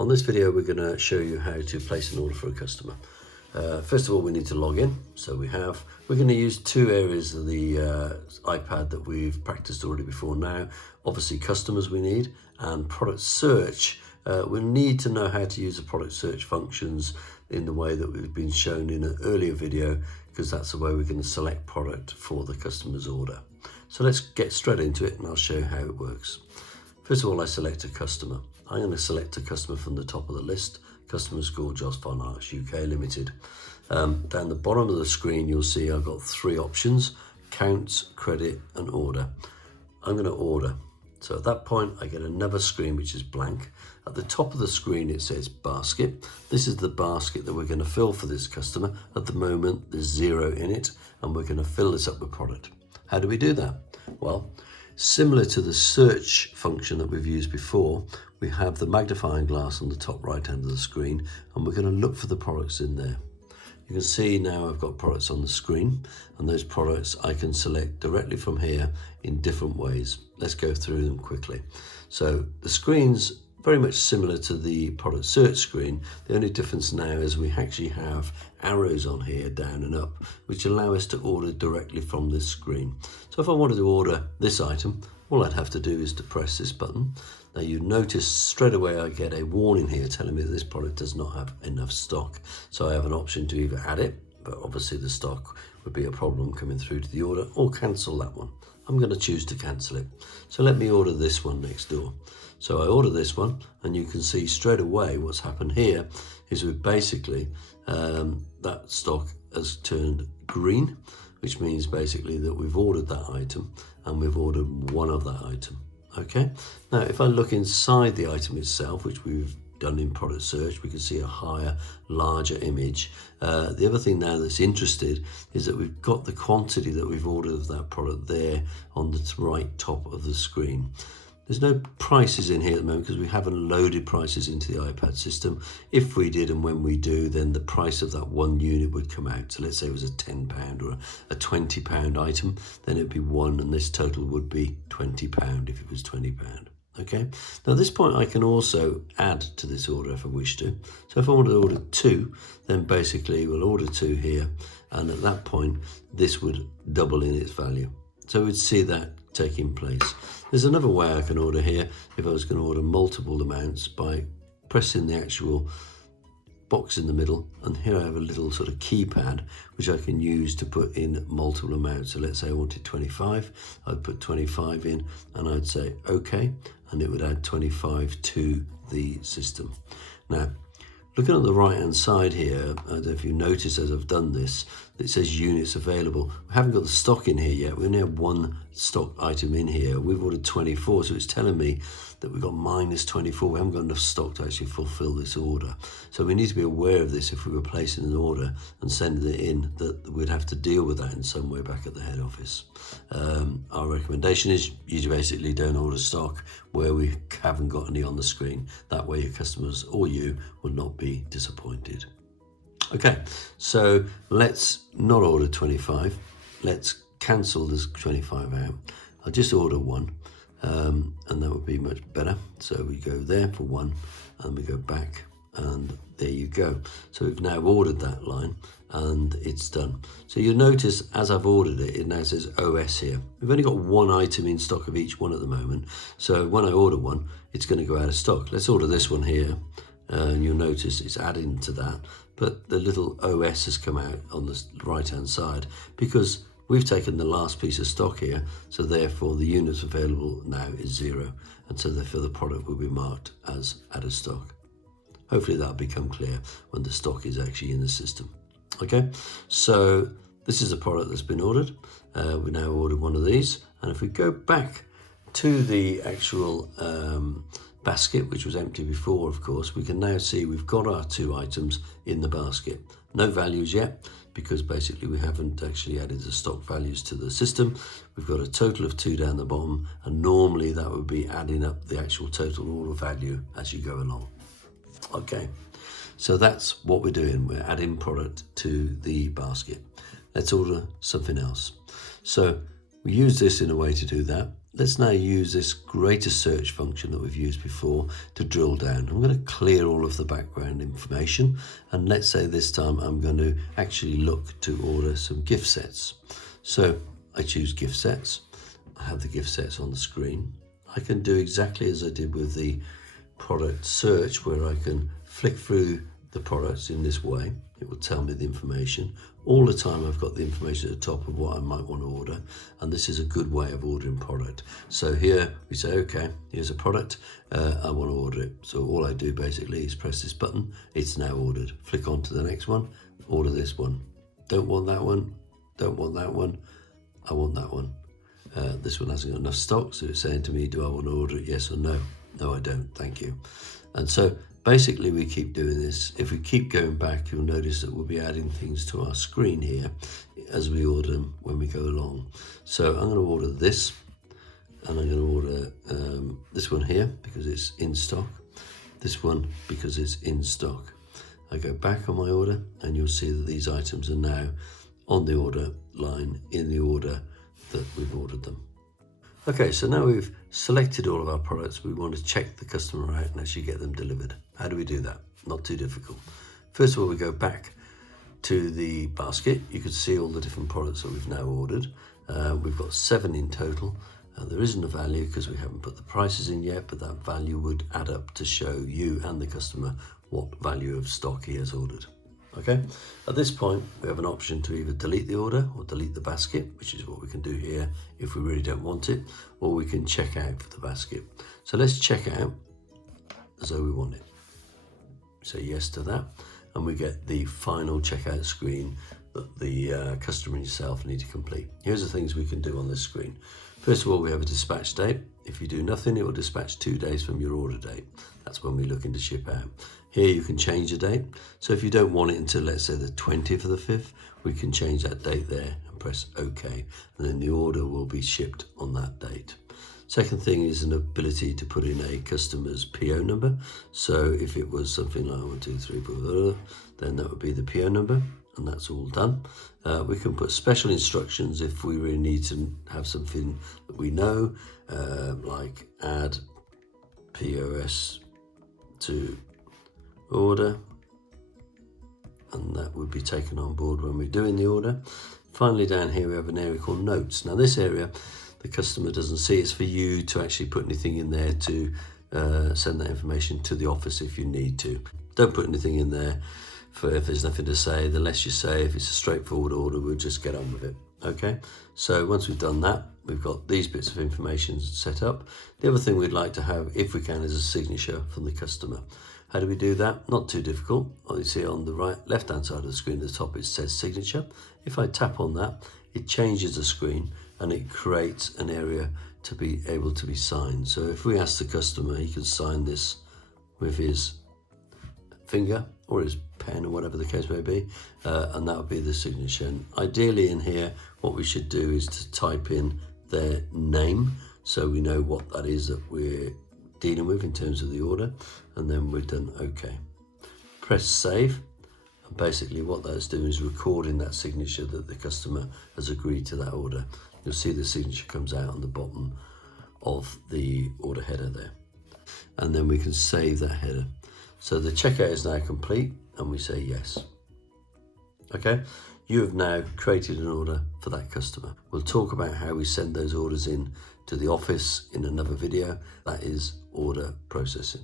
On this video we're going to show you how to place an order for a customer. First of all, we need to log in. So we're going to use two areas of the iPad that we've practiced already before now. Obviously customers we need, and product search. We'll need to know how to use the product search functions in the way that we've been shown in an earlier video, because that's the way we're going to select product for the customer's order. So let's get straight into it and I'll show you how it works. First of all, I select a customer. I'm going to select a customer from the top of the list. Customers called Jos Van Arx UK Limited. Down the bottom of the screen, you'll see I've got three options: accounts, credit, and order. I'm going to order. So at that point, I get another screen which is blank. At the top of the screen, it says basket. This is the basket that we're going to fill for this customer. At the moment, there's 0 in it, and we're going to fill this up with product. How do we do that? Well, similar to the search function that we've used before, we have the magnifying glass on the top right hand of the screen, and we're going to look for the products in there. You can see now I've got products on the screen, and those products I can select directly from here in different ways. Let's go through them quickly. So the screen's very much similar to the product search screen. The only difference now is we actually have arrows on here, down and up, which allow us to order directly from this screen. So if I wanted to order this item, all I'd have to do is to press this button. Now you notice straight away I get a warning here telling me that this product does not have enough stock. So I have an option to either add it, but obviously the stock would be a problem coming through to the order, or cancel that one. I'm going to choose to cancel it. So let me order this one next door. So I order this one, and you can see straight away what's happened here is we've basically, that stock has turned green, which means basically that we've ordered that item and we've ordered one of that item. Okay, now if I look inside the item itself, which we've done in product search, we can see a higher, larger image. The other thing now that's interested is that we've got the quantity that we've ordered of that product there on the right top of the screen. There's no prices in here at the moment because we haven't loaded prices into the iPad system. If we did, and when we do, then the price of that one unit would come out. So let's say it was a £10 or a £20 item, then it'd be 1, and this total would be £20 if it was £20. Okay, now at this point I can also add to this order if I wish to. So if I want to order 2, then basically we'll order 2 here, and at that point this would double in its value. So we'd see that taking place. There's another way I can order here if I was going to order multiple amounts by pressing the actual box in the middle, and here I have a little sort of keypad which I can use to put in multiple amounts. So let's say I wanted 25, I'd put 25 in and I'd say OK, and it would add 25 to the system. Now looking at the right hand side here, I don't know if you notice as I've done this, it says units available. We haven't got the stock in here yet. We only have one stock item in here. We've ordered 24, so it's telling me that we've got minus 24. We haven't got enough stock to actually fulfill this order. So we need to be aware of this if we were placing an order and sending it in, that we'd have to deal with that in some way back at the head office. Our recommendation is you basically don't order stock where we haven't got any on the screen. That way your customers or you will not be disappointed. Okay, so let's not order 25. Let's cancel this 25 out. I'll just order 1, and that would be much better. So we go there for 1, and we go back, and there you go. So we've now ordered that line, and it's done. So you'll notice as I've ordered it, it now says OS here. We've only got 1 item in stock of each one at the moment. So when I order one, it's going to go out of stock. Let's order this one here. And you'll notice it's adding to that, but the little OS has come out on the right hand side because we've taken the last piece of stock here, so therefore the units available now is 0, and so therefore the product will be marked as out of stock. Hopefully that'll become clear when the stock is actually in the system. Okay, so this is a product that's been ordered. We now ordered one of these, and if we go back to the actual basket, which was empty before, of course, we can now see we've got our 2 items in the basket. No values yet, because basically we haven't actually added the stock values to the system. We've got a total of 2 down the bottom, and normally that would be adding up the actual total order value as you go along. Okay, so that's what we're doing. We're adding product to the basket. Let's order something else. So We use this in a way to do that. Let's now use this greater search function that we've used before to drill down. I'm going to clear all of the background information, and let's say this time I'm going to actually look to order some gift sets. So I choose gift sets. I have the gift sets on the screen. I can do exactly as I did with the product search, where I can flick through the products in this way. It will tell me the information. All the time I've got the information at the top of what I might want to order, and this is a good way of ordering product. So here we say, okay, here's a product, I want to order it. So all I do basically is press this button, it's now ordered. Flick on to the next one, order this one. Don't want that one, don't want that one, I want that one. This one hasn't got enough stock, so it's saying to me, do I want to order it, yes or no? No, I don't, thank you. And so basically we keep doing this. If we keep going back, you'll notice that we'll be adding things to our screen here as we order them when we go along. So I'm going to order this, and I'm going to order this one here because it's in stock, this one because it's in stock. I go back on my order and you'll see that these items are now on the order line in the order that we've ordered them. Okay, so now we've selected all of our products, we want to check the customer out and actually get them delivered. How do we do that? Not too difficult. First of all, we go back to the basket. You can see all the different products that we've now ordered. We've got 7 in total. There isn't a value because we haven't put the prices in yet, but that value would add up to show you and the customer what value of stock he has ordered. Okay, at this point we have an option to either delete the order or delete the basket, which is what we can do here if we really don't want it, or we can check out for the basket. So let's check out as though we want it. Say yes to that, and we get the final checkout screen that the customer and yourself need to complete. Here's the things we can do on this screen. First of all, we have a dispatch date. If you do nothing, it will dispatch 2 days from your order date. That's when we're looking to ship out. Here you can change the date. So if you don't want it until, let's say, the 20th of the 5th, we can change that date there and press OK. And then the order will be shipped on that date. Second thing is an ability to put in a customer's PO number. So if it was something like 1, 2, 3, blah, blah, blah, then that would be the PO number. And that's all done. We can put special instructions if we really need to have something that we know, like add POS to order, and that would be taken on board when we're doing the order. Finally, down here we have an area called notes. Now this area the customer doesn't see. It's for you to actually put anything in there to send that information to the office if you need to. Don't put anything in there for if there's nothing to say. The less you say, if it's a straightforward order, we'll just get on with it. Okay, so once we've done that, we've got these bits of information set up. The other thing we'd like to have, if we can, is a signature from the customer. How do we do that? Not too difficult. You see on the left-hand side of the screen at the top, it says signature. If I tap on that, it changes the screen and it creates an area to be able to be signed. So if we ask the customer, he can sign this with his finger or his pen or whatever the case may be, and that would be the signature. And ideally in here, what we should do is to type in their name so we know what that is that we're dealing with in terms of the order, and then we're done OK. Press save, and basically what that's doing is recording that signature that the customer has agreed to that order. You'll see the signature comes out on the bottom of the order header there, and then we can save that header. So the checkout is now complete and we say yes. Okay, you have now created an order for that customer. We'll talk about how we send those orders in to the office in another video. That is order processing.